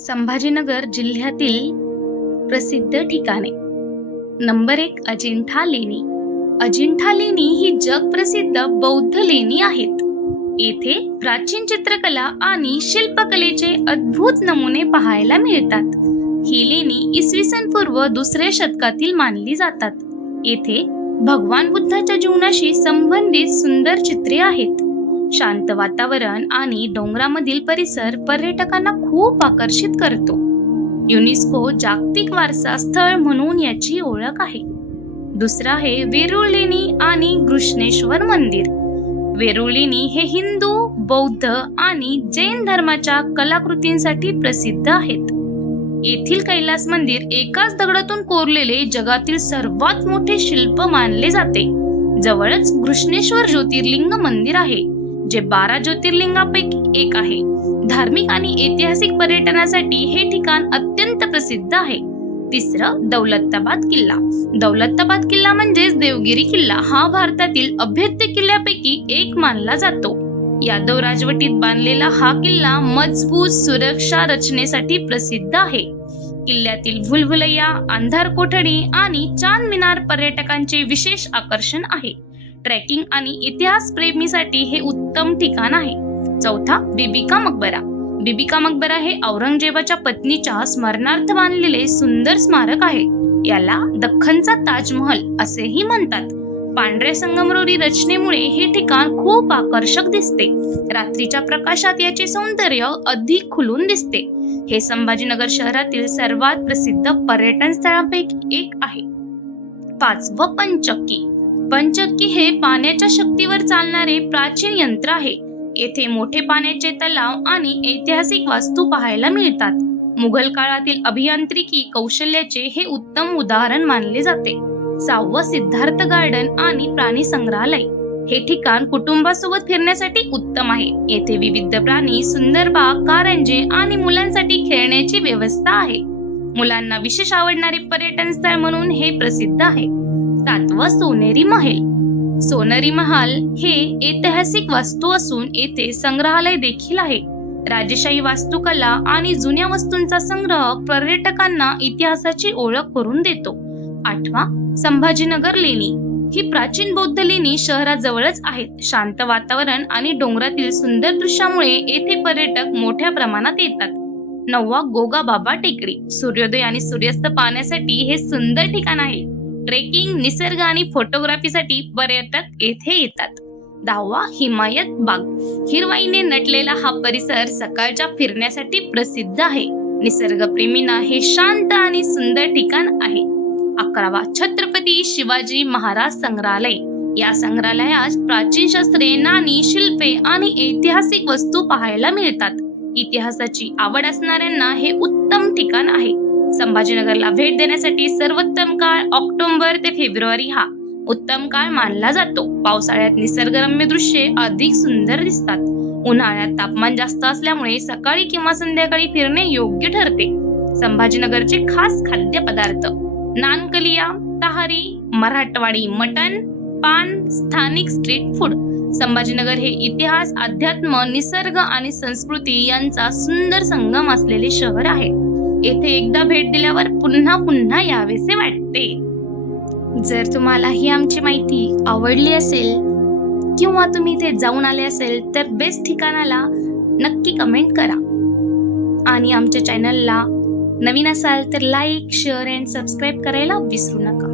संभाजीनगर जिल्ह्यातील प्रसिद्ध ठिकाणे. नंबर 1, अजिंठा लेणी. अजिंठा लेणी ही जगप्रसिद्ध बौद्ध लेणी आहेत. येथे प्राचीन चित्रकला आणि शिल्पकलेचे अद्भुत नमुने पाहायला मिळतात. ही लेणी इसवी सन पूर्व 2ऱ्या शतकातील मानली जातात. येथे भगवान बुद्धाच्या जीवनाशी संबंधित सुंदर चित्रे आहेत. शांत वातावरण आणि डोंगरामधील परिसर पर्यटकांना खूप आकर्षित करतो. युनेस्को जागतिक वारसा स्थळ म्हणून याची ओळख आहे. दुसरा आहे वेरूळ लेणी आणि घृष्णेश्वर मंदिर. वेरूळ लेणी हे हिंदू, बौद्ध आणि जैन धर्माच्या कलाकृतींसाठी प्रसिद्ध आहेत. येथील कैलास मंदिर एकाच दगडातून कोरलेले जगातील सर्वात मोठे शिल्प मानले जाते. जवळच घृष्णेश्वर ज्योतिर्लिंग मंदिर आहे, जे 12 ज्योतिर्लिंगापैकी एक आहे. धार्मिक आणि ऐतिहासिक पर्यटनासाठी हे ठिकाण अत्यंत प्रसिद्ध आहे. तिसरं, दौलताबाद किल्ला. दौलताबाद किल्ला म्हणजेच देवगिरी किल्ला हा भारतातील अभेद्य किल्ल्यापैकी एक मानला जातो. यादव राजवटीत बांधलेला हा किल्ला मजबूत सुरक्षा रचनेसाठी प्रसिद्ध आहे. किल्ल्यातील भुलभुलैया, अंधार कोठडी आणि चांद मिनार पर्यटकांचे विशेष आकर्षण आहे. ट्रेकिंग आणि इतिहास प्रेमीसाठी हे उत्तम ठिकाण आहे. चौथा, बीबी का मकबरा. बीबी का मकबरा हे औरंगजेबाच्या पत्नीच्या स्मरणार्थ बांधलेले सुंदर स्मारक आहे. याला दख्खनचा ताजमहल असेही म्हणतात. पांढऱ्या संगमरवरी रचनेमुळे हे ठिकाण खूप आकर्षक दिसते. रात्रीच्या प्रकाशात याचे सौंदर्य अधिक खुलून दिसते. हे संभाजीनगर शहरातील सर्वात प्रसिद्ध पर्यटन स्थळांपैकी एक आहे. 5वं, पंचक्की. पंचक्की हे पाण्याच्या शक्तीवर चालणारे प्राचीन यंत्र आहे. येथे मोठे पाण्याचे तलाव आणि ऐतिहासिक वास्तू पाहायला मिळतात. मुघल काळातील अभियांत्रिकी कौशल्याचे हे उत्तम उदाहरण मानले जाते. 6वं, सिद्धार्थ गार्डन आणि प्राणी संग्रहालय. हे ठिकाण कुटुंबासोबत फिरण्यासाठी उत्तम आहे. येथे विविध प्राणी, सुंदर बाग, कारंजे आणि मुलांसाठी खेळण्याची व्यवस्था आहे. मुलांना विशेष आवडणारे पर्यटन स्थळ म्हणून हे प्रसिद्ध आहे. 7वं, सोनेरी महल. सोनेरी महल हे ऐतिहासिक वास्तू असून येथे संग्रहालय देखील आहे. राजेशाही वास्तुकला आणि जुन्या वस्तूंचा संग्रह पर्यटकांना इतिहासाची ओळख करून देतो. 8वां, संभाजीनगर लेणी. ही प्राचीन बौद्ध लेणी शहराजवळच आहेत. शांत वातावरण आणि डोंगरातील सुंदर दृश्यामुळे येथे पर्यटक मोठ्या प्रमाणात येतात. 9वां, गोगाबाबा टेकडी. सूर्योदय आणि सूर्यास्त पाहण्यासाठी हे सुंदर ठिकाण आहे. ट्रेकिंग, निसर्ग आणि फोटोग्राफीसाठी पर्यटक येथे येतात. 10वां, हिमायत बाग. हिरवाईने नटलेला हा परिसर सकाळच्या फिरण्यासाठी प्रसिद्ध आहे. निसर्गप्रेमींना हे शांत आणि सुंदर ठिकाण आहे. 11वां, छत्रपती शिवाजी महाराज संग्रहालय. या संग्रहालयात प्राचीन शस्त्रे, नाणी, शिल्पे आणि ऐतिहासिक वस्तू पाहायला मिळतात. इतिहासाची आवड असणाऱ्यांना हे उत्तम ठिकाण आहे. संभाजीनगरला भेट देण्यासाठी सर्वोत्तम काळ ऑक्टोबर ते फेब्रुवारी हा उत्तम काळ मानला जातो. पावसाळ्यात निसर्गरम्य दृश्ये अधिक सुंदर दिसतात. उन्हाळ्यात तापमान जास्त असल्यामुळे सकाळी किंवा संध्याकाळी फिरणे योग्य ठरते. संभाजीनगरचे खास खाद्यपदार्थ: नानकलिया, तहारी, मराठवाडी मटण, पान, स्थानिक स्ट्रीट फूड. संभाजीनगर हे इतिहास, अध्यात्म, निसर्ग आणि संस्कृती यांचा सुंदर संगम असलेले शहर आहे. येथे एकदा भेट दिल्यावर पुन्हा पुन्हा यावेसे वाटते. जर तुम्हाला ही आमची माहिती आवडली असेल किंवा तुम्ही इथे जाऊन आले असेल तर बेस्ट ठिकाणाला नक्की कमेंट करा. आणि आमच्या चॅनलला नवीन असाल तर लाईक, शेअर अँड सबस्क्राईब करायला विसरू नका.